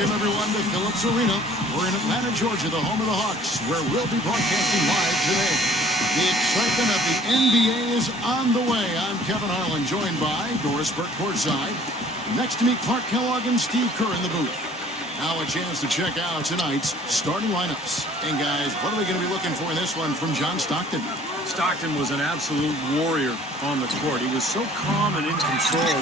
Welcome, everyone, to Phillips Arena. We're in Atlanta, Georgia, the home of the Hawks, where we'll be broadcasting live today. The excitement of the NBA is on the way. I'm Kevin Harlan, joined by Doris Burke courtside. Next to me, Clark Kellogg and Steve Kerr in the booth. Now a chance to check out tonight's starting lineups. And guys, what are we going to be looking for in this one from John Stockton? Stockton was an absolute warrior on the court. He was so calm and in control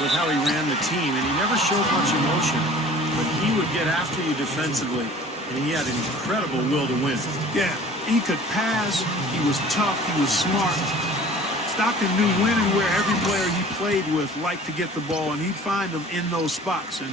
with how he ran the team, and he never showed much emotion. But he would get after you defensively, and he had an incredible will to win. Yeah, he could pass, he was tough, he was smart. Stockton knew when and where every player he played with liked to get the ball, and he'd find them in those spots. And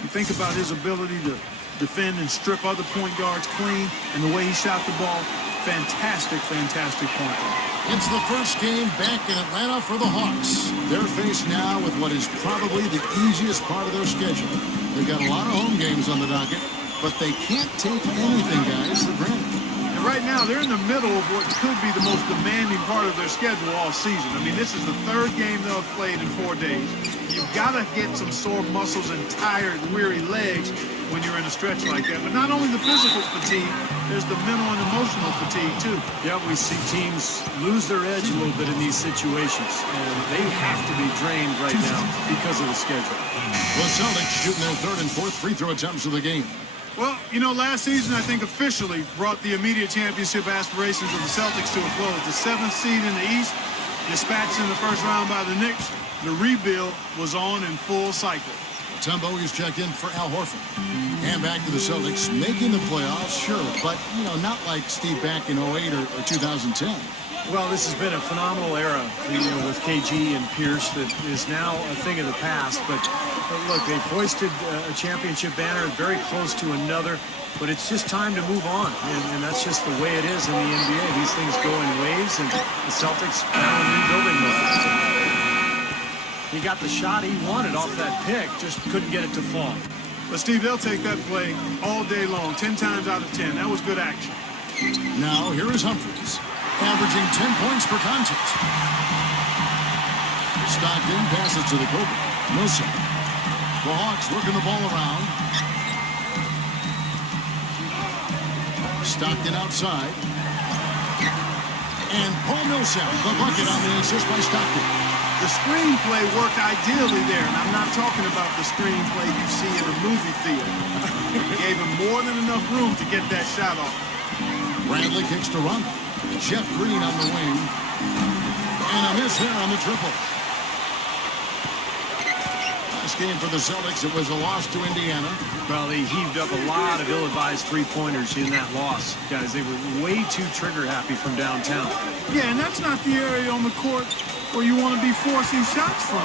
you think about his ability to defend and strip other point guards clean, and the way he shot the ball, fantastic, fantastic point guard. It's the first game back in Atlanta for the Hawks. They're faced now with what is probably the easiest part of their schedule. They've got a lot of home games on the docket, but they can't take anything, guys, for granted. And right now, they're in the middle of what could be the most demanding part of their schedule all season. I mean, this is the third game they'll have played in 4 days. You've got to get some sore muscles and tired, weary legs when you're in a stretch like that. But not only the physical fatigue, there's the mental and emotional fatigue, too. Yeah, we see teams lose their edge a little bit in these situations, and they have to be drained right now because of the schedule. The Celtics shooting their third and fourth free throw attempts of the game. Well, you know, last season, I think, officially brought the immediate championship aspirations of the Celtics to a close. The 7th seed in the East, dispatched in the first round by the Knicks. The rebuild was on in full cycle. Tom Bowie's checked in for Al Horford. And back to the Celtics, making the playoffs, sure, but, you know, not like Steve back in 08 or 2010. Well, this has been a phenomenal era, you know, with KG and Pierce that is now a thing of the past. But look, they've hoisted a championship banner very close to another, but it's just time to move on. And that's just the way it is in the NBA. These things go in waves, and the Celtics now in rebuilding mode. He got the shot he wanted off that pick, just couldn't get it to fall. But, Steve, they'll take that play all day long, 10 times out of 10. That was good action. Now, here is Humphries, averaging 10 points per contest. Stockton passes to the Kobe. Millsap. The Hawks working the ball around. Stockton outside. And Paul Millsap, the bucket on the assist by Stockton. The screenplay worked ideally there, and I'm not talking about the screenplay you see in a movie theater. He gave him more than enough room to get that shot off. Bradley kicks to Rondo. Jeff Green on the wing. And a miss here on the triple. Last game for the Celtics, it was a loss to Indiana. Well, they heaved up a lot of ill-advised three-pointers in that loss. Guys, they were way too trigger-happy from downtown. Yeah, and that's not the area on the court where you want to be forcing shots from.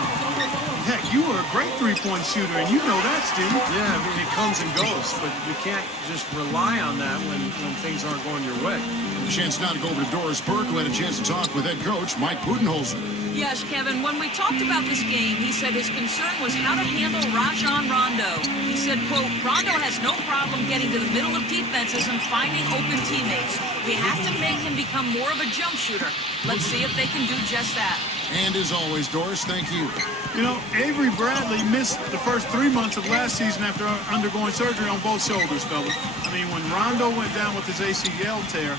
Heck, you were a great three-point shooter, and you know that, Steve. Yeah, I mean, it comes and goes, but you can't just rely on that when things aren't going your way. A chance now to go over to Doris Burke, who had a chance to talk with head coach Mike Budenholzer. Yes, Kevin, when we talked about this game, he said his concern was how to handle Rajon Rondo. He said, quote, Rondo has no problem getting to the middle of defenses and finding open teammates. We have to make him become more of a jump shooter. Let's see if they can do just that. And as always, Doris, thank you. You know, Avery Bradley missed the first 3 months of last season after undergoing surgery on both shoulders, fellas. I mean, when Rondo went down with his ACL tear,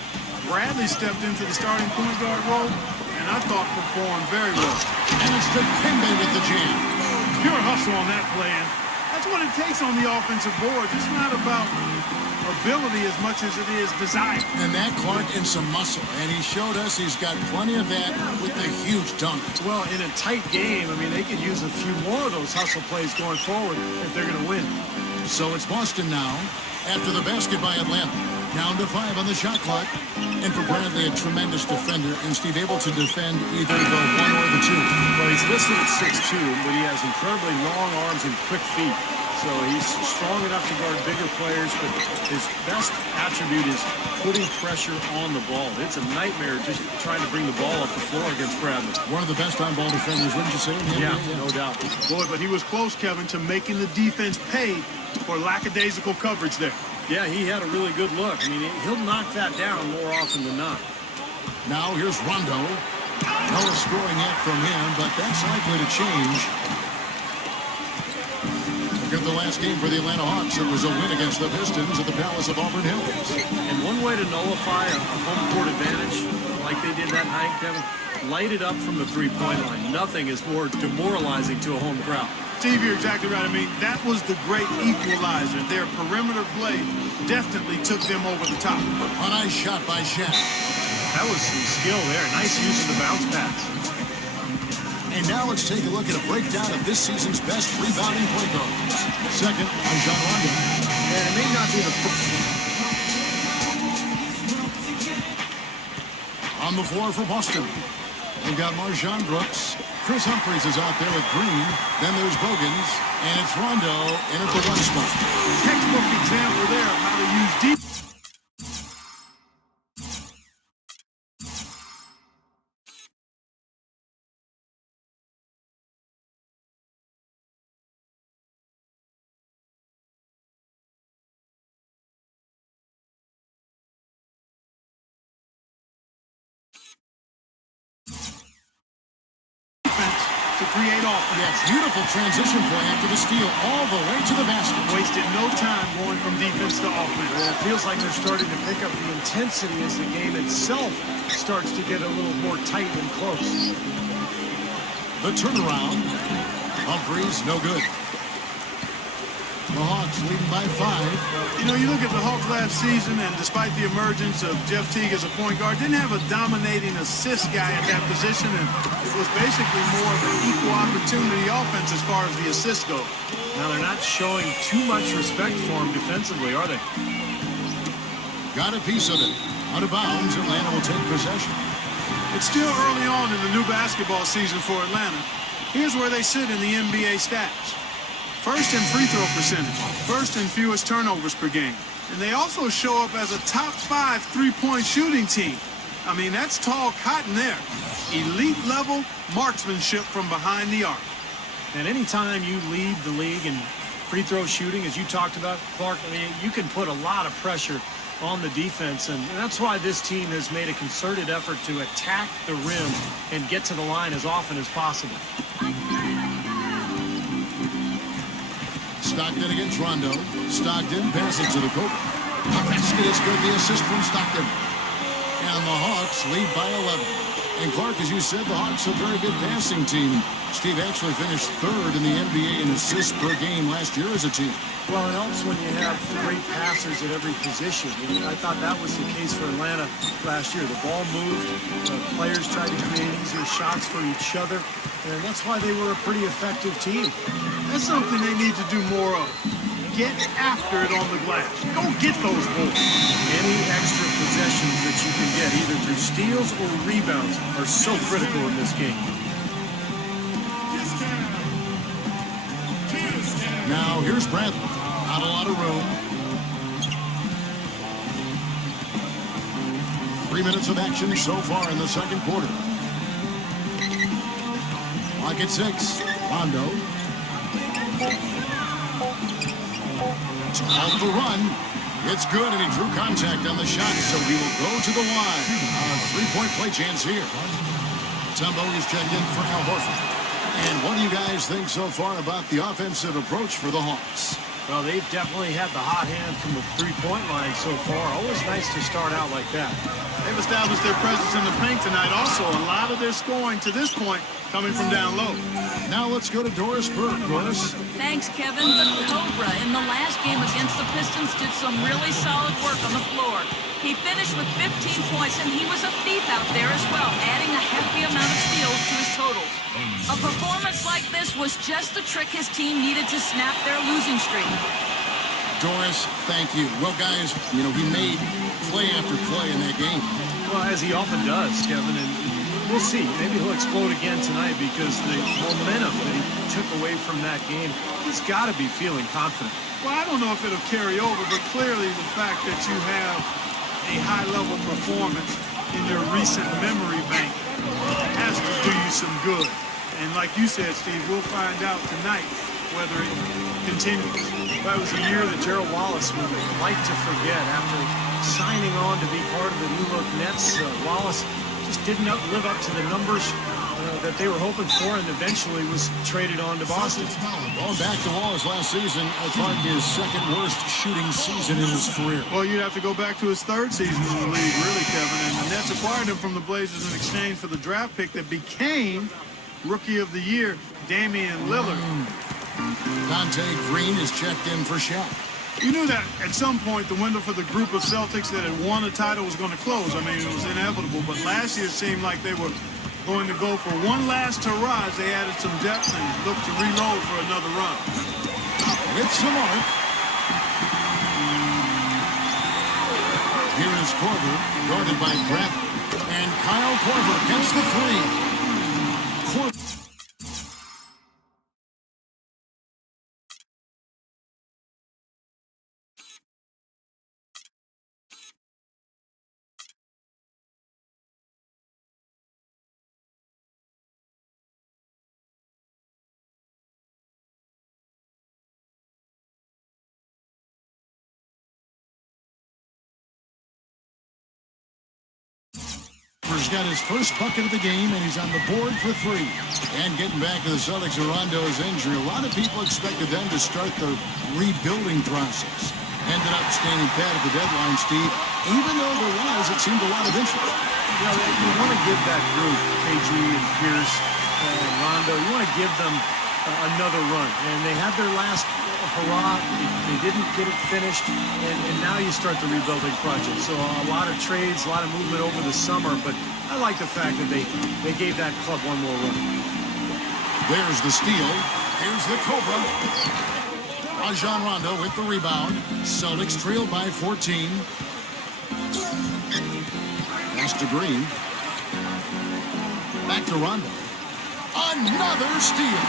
Bradley stepped into the starting point guard role, and I thought performed very well. And it's Dikembe with the jam. Pure hustle on that play, and that's what it takes on the offensive boards. It's not about ability as much as it is desire. And that, Clark, and some muscle. And he showed us he's got plenty of that with the huge dunk. Well, in a tight game, I mean, they could use a few more of those hustle plays going forward if they're going to win. So it's Boston now, after the basket by Atlanta. Down to 5 on the shot clock. And for Bradley, a tremendous defender. And Steve able to defend either the 1 or the 2. Well, he's listed at 6'2", but he has incredibly long arms and quick feet. So he's strong enough to guard bigger players, but his best attribute is putting pressure on the ball. It's a nightmare just trying to bring the ball up the floor against Bradley. One of the best on-ball defenders, wouldn't you say? Yeah, no doubt. Boy, but he was close, Kevin, to making the defense pay for lackadaisical coverage there. Yeah, he had a really good look. I mean, he'll knock that down more often than not. Now here's Rondo. No scoring yet from him, but that's likely to change. Look at the last game for the Atlanta Hawks. It was a win against the Pistons at the Palace of Auburn Hills. And one way to nullify a home court advantage, like they did that night, Kevin, light it up from the three-point line. Nothing is more demoralizing to a home crowd. Steve, you're exactly right. I mean, that was the great equalizer. Their perimeter play definitely took them over the top. A nice shot by Shaq. That was some skill there. Nice use of the bounce pass. And now let's take a look at a breakdown of this season's best rebounding point guards. Second, Rajon Rondo. And it may not be the first. On the floor for Boston, they've got Marjon Brooks. Chris Humphries is out there with Green. Then there's Bogans, and it's Rondo in at the one spot. Textbook example there of how to use deep. To create offense. Yes, beautiful transition play after the steal all the way to the basket. Wasted no time going from defense to offense. It feels like they're starting to pick up the intensity as the game itself starts to get a little more tight and close. The turnaround. Humphries, no good. The Hawks leading by 5. You know, you look at the Hawks last season, and despite the emergence of Jeff Teague as a point guard, didn't have a dominating assist guy at that position, and it was basically more of an equal opportunity offense as far as the assists go. Now, they're not showing too much respect for him defensively, are they? Got a piece of it. Out of bounds, Atlanta will take possession. It's still early on in the new basketball season for Atlanta. Here's where they sit in the NBA stats. First in free throw percentage, first in fewest turnovers per game. And they also show up as a top 5 three-point shooting team. I mean, that's tall cotton there. Elite level marksmanship from behind the arc. And anytime you lead the league in free throw shooting, as you talked about, Clark, I mean, you can put a lot of pressure on the defense, and that's why this team has made a concerted effort to attack the rim and get to the line as often as possible. Stockton against Rondo. Stockton passes to the Kobe. The basket is good. The assist from Stockton. And the Hawks lead by 11. And Clark, as you said, the Hawks are a very good passing team. Steve actually finished 3rd in the NBA in assists per game last year as a team. Well, it helps when you have great passers at every position. And I thought that was the case for Atlanta last year. The ball moved. The players tried to create easier shots for each other. And that's why they were a pretty effective team. That's something they need to do more of. Get after it on the glass. Go get those balls. Any extra possessions that you can get, either through steals or rebounds, are so critical in this game. Now, here's Bradley. Not a lot of room. 3 minutes of action so far in the second quarter. Clock at 6. Rondo. Off the run. It's good, and he drew contact on the shot, so he will go to the line. A three-point play chance here. Tom Bogies checked in for Al Horford. And what do you guys think so far about the offensive approach for the Hawks? Well, they've definitely had the hot hand from the three-point line so far. Always nice to start out like that. They've established their presence in the paint tonight. Also, a lot of their scoring to this point coming from down low. Now let's go to Doris Burke. Doris? Thanks, Kevin. The Cobra in the last game against the Pistons did some really solid work on the floor. He finished with 15 points, and he was a thief out there as well, adding a hefty amount of steals to his totals. A performance like this was just the trick his team needed to snap their losing streak. Doris, thank you. Well, guys, you know, he made play after play in that game. Well, as he often does, Kevin, and we'll see. Maybe he'll explode again tonight because the momentum that he took away from that game, he's got to be feeling confident. Well, I don't know if it'll carry over, but clearly the fact that you have a high-level performance in your recent memory bank has to do you some good. And like you said, Steve, we'll find out tonight whether it continues. That was a year that Gerald Wallace would like to forget. After signing on to be part of the New Look Nets, Wallace just didn't live up to the numbers that they were hoping for, and eventually was traded on to Boston. Well, back to Wallace last season, Clark his second worst shooting season in his career. Well, you'd have to go back to his third season in the league, really, Kevin. And the Nets acquired him from the Blazers in exchange for the draft pick that became Rookie of the Year, Damian Lillard. Dante Green is checked in for Shaq. You knew that at some point the window for the group of Celtics that had won a title was going to close. I mean, it was inevitable. But last year it seemed like they were going to go for one last hurrah as they added some depth and looked to reload for another run. It's the mark. Here is Korver, guarded by Brett. And Kyle Korver gets the three. Korver's got his first bucket of the game, and he's on the board for three. And getting back to the Celtics and Rondo's injury, a lot of people expected them to start the rebuilding process. Ended up standing pat at the deadline, Steve, even though there was, it seemed, a lot of interest. You know, you want to give that group, KG and Pierce and Rondo, you want to give them another run. And they had their last hurrah. They didn't get it finished, and now you start the rebuilding project. So a lot of trades, a lot of movement over the summer, but I like the fact that they gave that club one more run. There's the steal. Here's the Cobra. Rajon Rondo with the rebound. Celtics trailed by 14. Pass to Green. Back to Rondo. Another steal.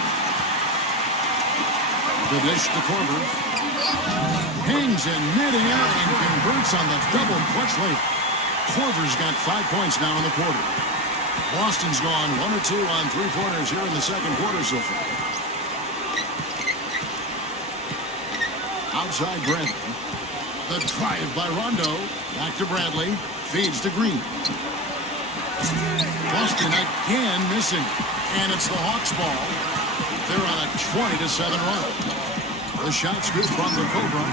The dish to Korver. Hangs in midair and converts on the double clutch late. Korver's got 5 points now in the quarter. Boston's gone 1 or 2 on three-pointers here in the second quarter so far. Outside Bradley. The drive by Rondo. Back to Bradley. Feeds to Green. Boston again missing. And it's the Hawks' ball. They're on a 20-7 run. The shot's good from the Cobra.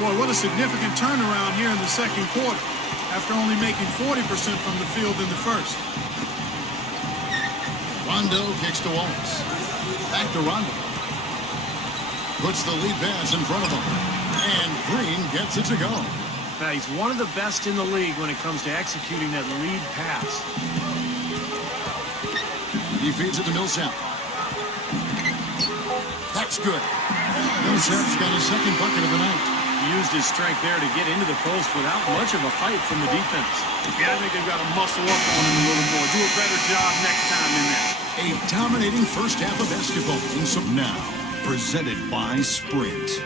Boy, what a significant turnaround here in the second quarter after only making 40% from the field in the first. Rondo kicks to Wallace. Back to Rondo. Puts the lead pass in front of him. And Green gets it to go. Now, he's one of the best in the league when it comes to executing that lead pass. He feeds it to Millsap. That's good. Millsap's got his second bucket of the night. He used his strength there to get into the post without much of a fight from the defense. Yeah, I think they've got to muscle up on him a little more. Do a better job next time in that. A dominating first half of basketball. Now, presented by Sprint.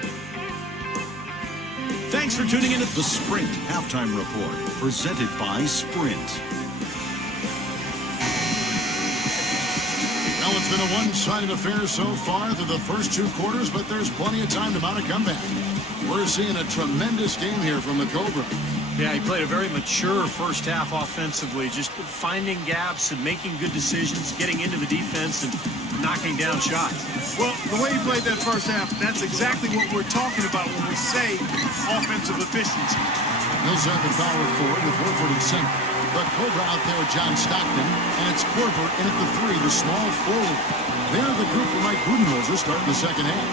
Thanks for tuning in to The Sprint Halftime Report, presented by Sprint. Well, it's been a one-sided affair so far through the first two quarters, but there's plenty of time to mount a comeback. We're seeing a tremendous game here from the Cobra. Yeah, he played a very mature first half offensively, just finding gaps and making good decisions, getting into the defense and knocking down shots. Well, the way he played that first half, that's exactly what we're talking about when we say offensive efficiency. Millsap at power forward with Horford in center. The Cobra out there with John Stockton, and it's Korver in at the three, the small forward. They're the group for Mike Budenholzer starting the second half.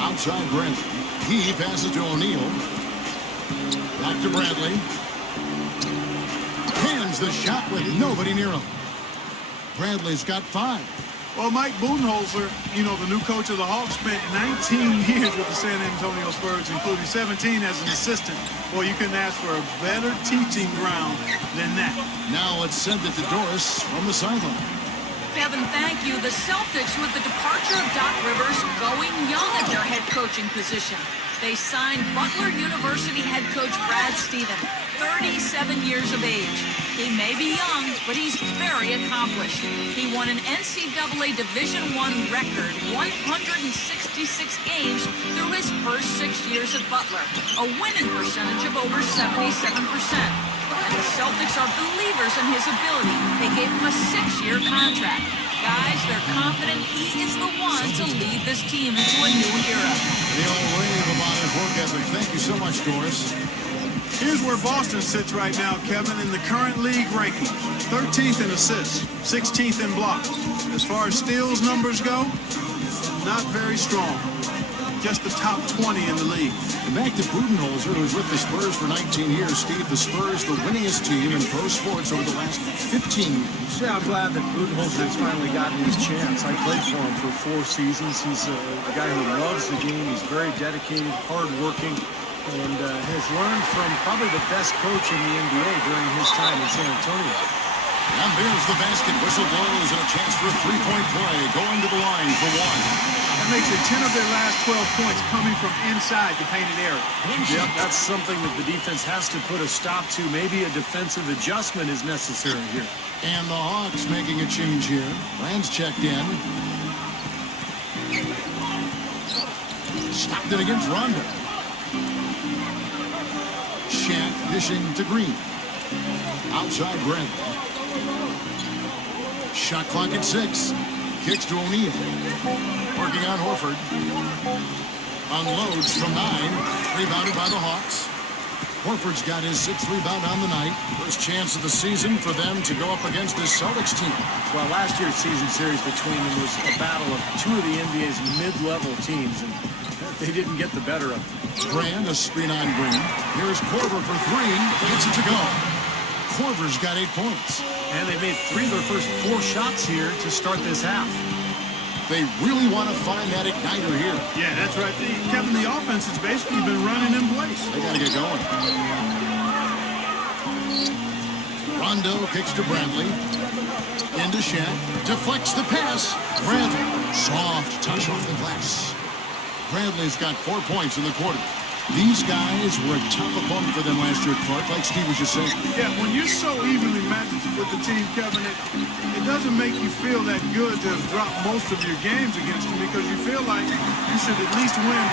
Outside Bradley. He passes to O'Neal. Back to Bradley. Hands the shot with nobody near him. Bradley's got 5. Well, Mike Budenholzer, you know, the new coach of the Hawks, spent 19 years with the San Antonio Spurs, including 17 as an assistant. Well, you couldn't ask for a better teaching ground than that. Now let's send it to Doris from the sideline. Kevin, thank you. The Celtics, with the departure of Doc Rivers, going young at their head coaching position. They signed Butler University head coach Brad Stevens, 37 years of age. He may be young, but he's very accomplished. He won an NCAA Division I record 166 games through his first 6 years at Butler, a winning percentage of over 77%. And the Celtics are believers in his ability. They gave him a 6-year contract. Guys, they're confident he is the one to lead this team into a new era. They all rave about his work ethic. Thank you so much, Doris. Here's where Boston sits right now, Kevin, in the current league rankings. 13th in assists, 16th in blocks. As far as steals numbers go, not very strong. Just the top 20 in the league. And back to Budenholzer, who's with the Spurs for 19 years. Steve, the Spurs, the winningest team in pro sports over the last 15 years. Yeah, I'm glad that Budenholzer has finally gotten his chance. I played for him for 4 seasons. He's a guy who loves the game. He's very dedicated, hardworking, and has learned from probably the best coach in the NBA during his time in San Antonio. And there's the basket. Whistle blows and a chance for a three-point play. Going to the line for one. That makes it 10 of their last 12 points coming from inside the painted area. Yep, that's something that the defense has to put a stop to. Maybe a defensive adjustment is necessary here. And the Hawks making a change here. Rand's checked in. Stopped it against Rondo. Shaq dishing to Green. Outside Bradley. Shot clock at 6. Kicks to O'Neal. Working on Horford. Unloads from 9. Rebounded by the Hawks. Horford's got his 6th rebound on the night. First chance of the season for them to go up against this Celtics team. Well, last year's season series between them was a battle of 2 of the NBA's mid-level teams, and they didn't get the better of them. Brand, a screen on Green. Here's Korver for 3. Gets it to go. Korver's got 8 points. And they made 3 of their first 4 shots here to start this half. They really want to find that igniter here. Yeah, that's right. Kevin, the offense has basically been running in place. They got to get going. Rondo kicks to Bradley. Into Shaq. Deflects the pass. Bradley. Soft touch off the glass. Bradley's got 4 points in the quarter. These guys were a tough opponent for them last year, Clark, like Steve was just saying. Yeah, when you're so evenly matched with the team, Kevin, it doesn't make you feel that good to have dropped most of your games against them because you feel like you should at least win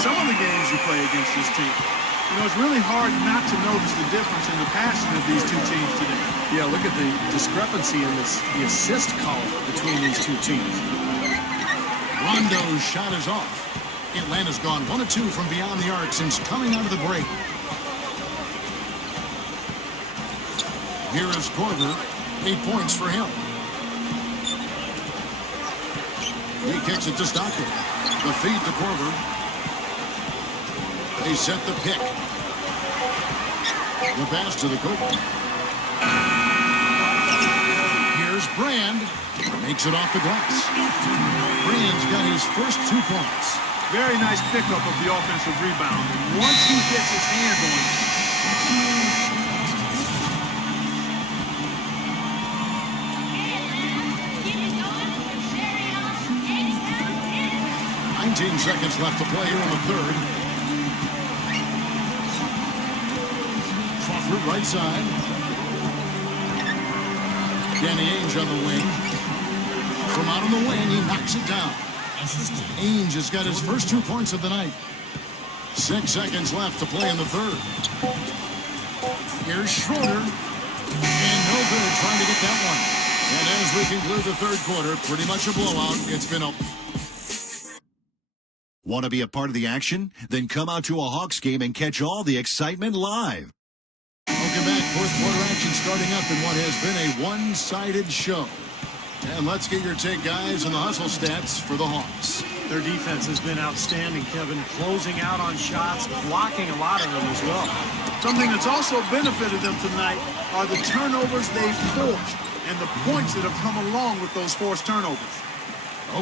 some of the games you play against this team. You know, it's really hard not to notice the difference in the passing of these two teams today. Yeah, look at the discrepancy in the assist column between these two teams. Rondo's shot is off. Atlanta's gone 1 of 2 from beyond the arc since coming out of the break. Here is Korver. 8 points for him. He kicks it to Stockton. The feed to Korver. They set the pick. The pass to the Kobe. Here's Brand. Makes it off the glass. Brand's got his first 2 points. Very nice pickup of the offensive rebound. And once he gets his hands on it, 19 seconds left to play here in the third. Crawford right side. Danny Ainge on the wing. From out on the wing, he knocks it down. Ainge has got his first 2 points of the night. 6 seconds left to play in the third. Here's Schroeder. And no good trying to get that one. And as we conclude the third quarter, pretty much a blowout. It's been a... Want to be a part of the action? Then come out to a Hawks game and catch all the excitement live. Welcome back. Fourth quarter action starting up in what has been a one-sided show. And let's get your take, guys, on the hustle stats for the Hawks. Their defense has been outstanding, Kevin, closing out on shots, blocking a lot of them as well. something that's also benefited them tonight are the turnovers they've forced and the points that have come along with those forced turnovers.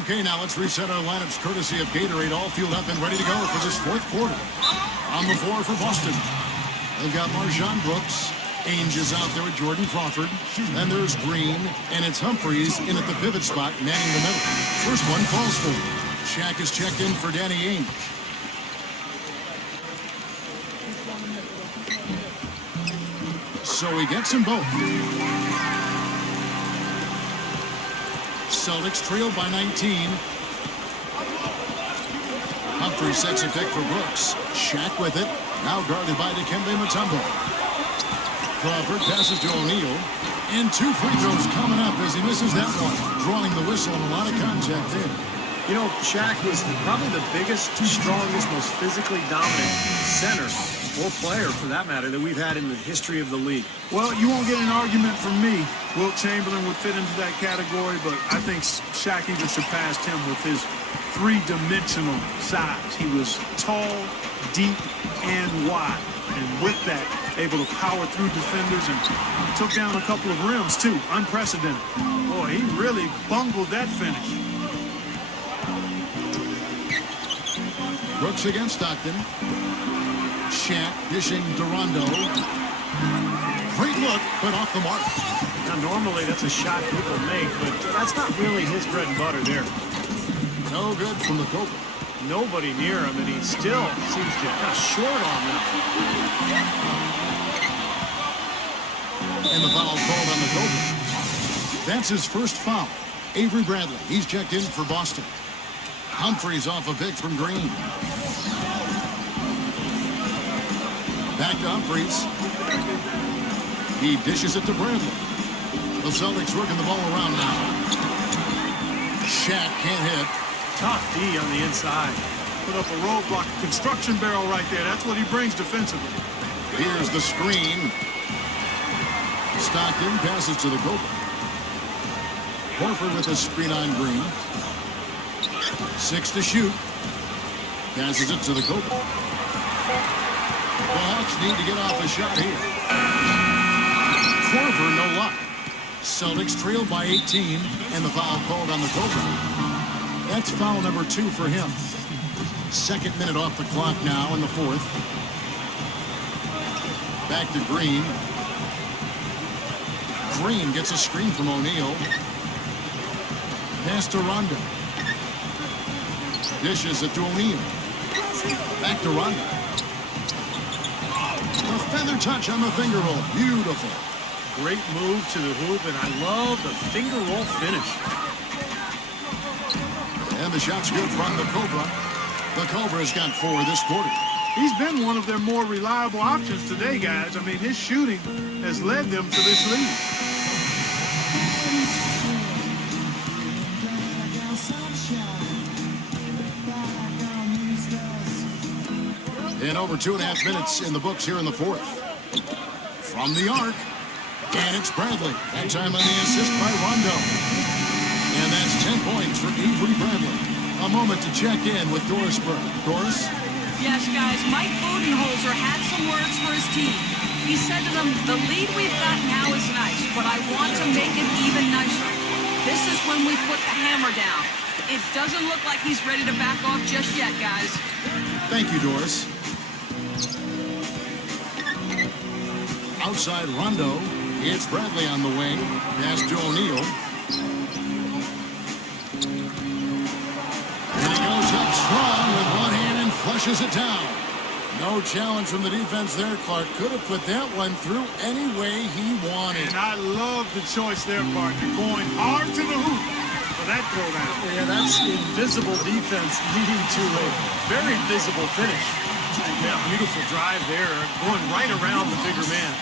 Okay, now let's reset our lineups courtesy of Gatorade, all fueled up and ready to go for this fourth quarter. On the floor for Boston, they've got Marjon Brooks. Ainge is out there with Jordan Crawford. Then there's Green, and it's Humphries in at the pivot spot, manning the middle. First one falls for him. Shaq is checked in for Danny Ainge. So he gets them both. Celtics trailed by 19. Humphries sets a pick for Brooks. Shaq with it. Now guarded by Dikembe Mutombo. Crawford passes to O'Neal. And 2 free throws coming up as he misses that one. Drawing the whistle and a lot of contact there. You know, Shaq was probably the biggest, strongest, most physically dominant center or player, for that matter, that we've had in the history of the league. Well, you won't get an argument from me. Wilt Chamberlain would fit into that category, but I think Shaq even surpassed him with his three-dimensional size. He was tall, deep, and wide. And with that, able to power through defenders and took down a couple of rims, too. Unprecedented. Boy, he really bungled that finish. Brooks against Stockton. Shaq dishing to Rondo. Great look, but off the mark. Now, normally that's a shot people make, but that's not really his bread and butter there. No good from the Cobra. Nobody near him, and he still seems to kind of short on them. And the foul called on the Cobra. That's his first foul. Avery Bradley, he's checked in for Boston. Humphreys off a pick from Green. Back to Humphreys. He dishes it to Bradley. The Celtics working the ball around now. Shaq can't hit. Tough D on the inside. Put up a roadblock, a construction barrel right there. That's what he brings defensively. Here's the screen. Stockton passes to the Cobra. Horford with a screen on Green. 6 to shoot. Passes it to the Cobra. The Hawks need to get off a shot here. Korver, no luck. Celtics trailed by 18, and the foul called on the Cobra. That's foul number 2 for him. 2nd minute off the clock now in the 4th. Back to Green. Green gets a screen from O'Neal. Pass to Rondo. Dishes it to O'Neal. Back to Rondo. A feather touch on the finger roll. Beautiful. Great move to the hoop, and I love the finger roll finish. And the shot's good from the Cobra. The Cobra's got 4 this quarter. He's been one of their more reliable options today, guys. I mean, his shooting has led them to this lead. And over 2.5 minutes in the books here in the 4th. From the arc, and it's Bradley. That time on the assist by Rondo. And that's 10 points for Avery Bradley. A moment to check in with Doris Burke. Doris? Yes, guys, Mike Budenholzer had some words for his team. He said to them, the lead we've got now is nice, but I want to make it even nicer. This is when we put the hammer down. It doesn't look like he's ready to back off just yet, guys. Thank you, Doris. Outside Rondo. It's Bradley on the wing. Pass to O'Neal. And he goes up strong with one hand and flushes it down. No challenge from the defense there. Clark could have put that one through any way he wanted. And I love the choice there, partner. Going hard to the hoop for that throwdown. Yeah, that's invisible defense leading to a very visible finish. Yeah, beautiful drive there, going right around the bigger man.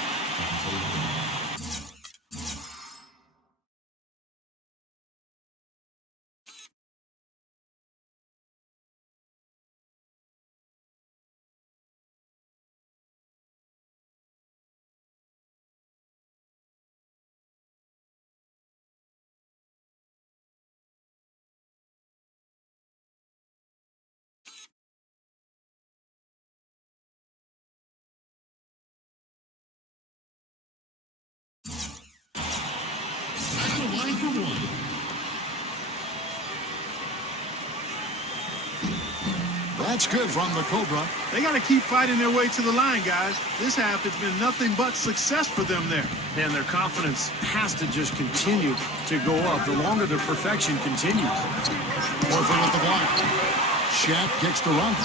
That's good from the Cobra. They got to keep fighting their way to the line, guys. This half has been nothing but success for them there. And their confidence has to just continue to go up the longer their perfection continues. Horford with the block. Shaq kicks to Rondo.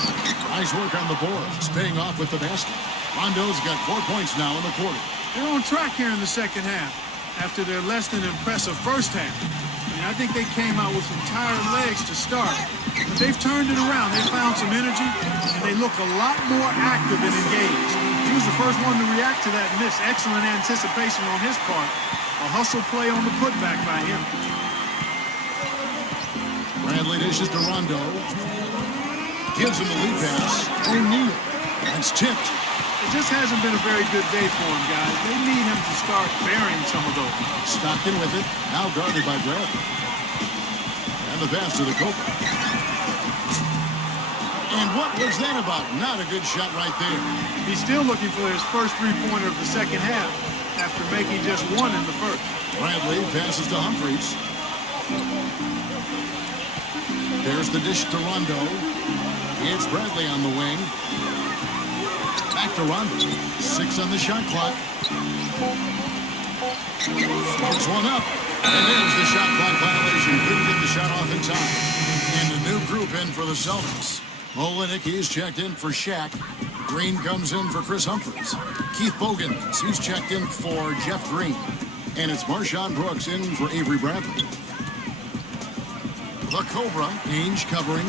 Nice work on the boards, paying off with the basket. Rondo's got 4 points now in the quarter. They're on track here in the second half after their less than impressive first half. I think they came out with some tired legs to start, but they've turned it around. They found some energy, and they look a lot more active and engaged. He was the first one to react to that miss. Excellent anticipation on his part. A hustle play on the putback by him. Bradley dishes to Rondo. Gives him the lead pass. O'Neal. That's tipped. It just hasn't been a very good day for him, guys. They need him to start burying some of those. Stockton with it. Now guarded by Bradley. And the pass to the Cobra. And what was that about? Not a good shot right there. He's still looking for his first three-pointer of the second half after making just one in the first. Bradley passes to Humphries. There's the dish to Rondo. It's Bradley on the wing. Back to Rondo. 6 on the shot clock. There's one up. And there's the shot clock violation. Couldn't get the shot off in time. And a new group in for the Celtics. Olenek, he's checked in for Shaq. Green comes in for Chris Humphries. Keith Bogans, he's checked in for Jeff Green. And it's Marshawn Brooks in for Avery Bradley. The Cobra, Ainge covering.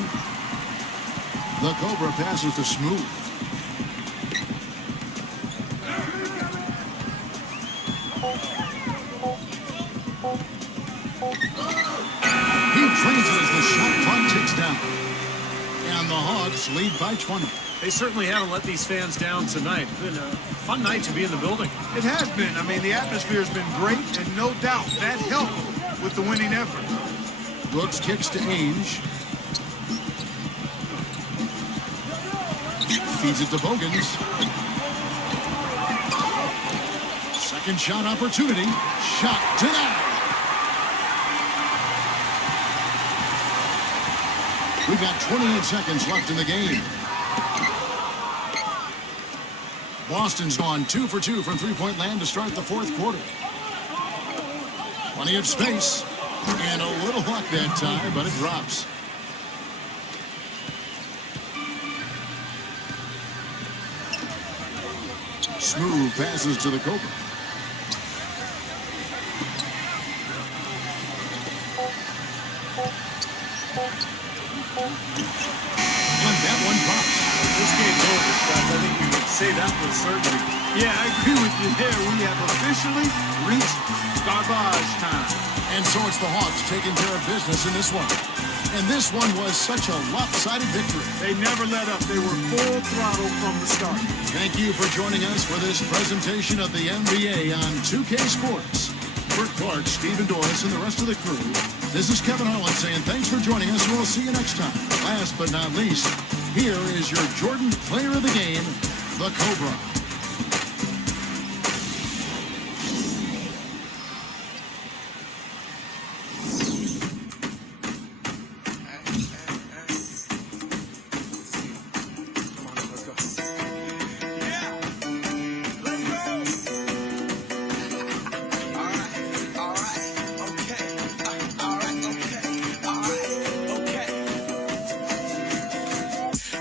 The Cobra passes to Smooth. He trains it as the shot clock ticks down. And the Hawks lead by 20. They certainly haven't let these fans down tonight. It's been a fun night to be in the building. It has been. I mean, the atmosphere has been great, and no doubt that helped with the winning effort. Brooks kicks to Ainge. Feeds it to Bogans. Second shot opportunity. Shot denied. We've got 28 seconds left in the game. Boston's gone 2 for 2 from three-point land to start the fourth quarter. Plenty of space. And a little luck that time, but it drops. Smooth passes to the Cobra. And that one pops. This game's over, guys. I think we can say that with certainty. Yeah, I agree with you there. We have officially reached garbage time. And so it's the Hawks taking care of business in this one. And this one was such a lopsided victory. They never let up. They were full throttle from the start. Thank you for joining us for this presentation of the NBA on 2K Sports. For Clark, Stephen Doris, and the rest of the crew, this is Kevin Harlan saying thanks for joining us, and we'll see you next time. Last but not least, here is your Jordan player of the game, the Cobra.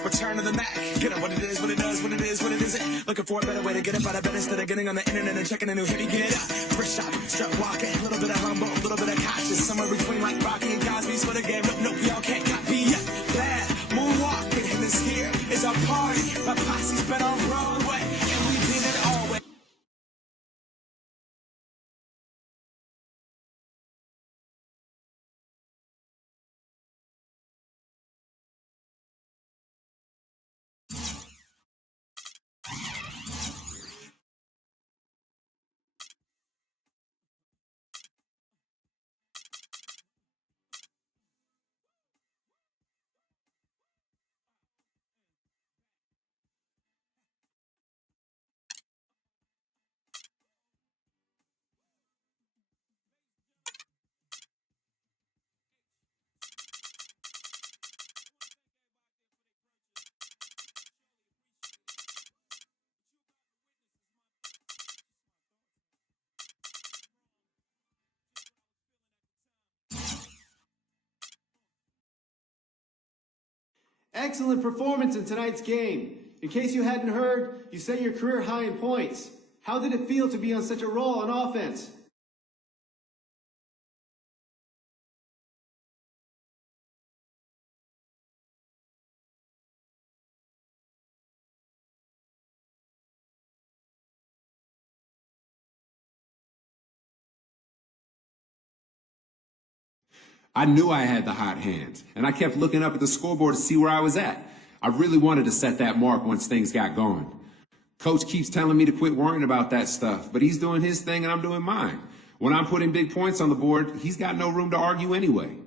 Return to the Mac. Get up what it is, what it does, what it is, what it isn't. Looking for a better way to get up out of bed instead of getting on the internet and checking a new hit. Get up, first shot, strut walking, a little bit of humble, a little bit of cautious, somewhere between like Rocky and Cosby's for the game. Nope, y'all can't copy yet. Bad moonwalking, and this here is our party. My posse's been on Broadway, and we did it always. Excellent performance in tonight's game. In case you hadn't heard, you set your career high in points. How did it feel to be on such a roll on offense? I knew I had the hot hand, and I kept looking up at the scoreboard to see where I was at. I really wanted to set that mark once things got going. Coach keeps telling me to quit worrying about that stuff, but he's doing his thing and I'm doing mine. When I'm putting big points on the board, he's got no room to argue anyway.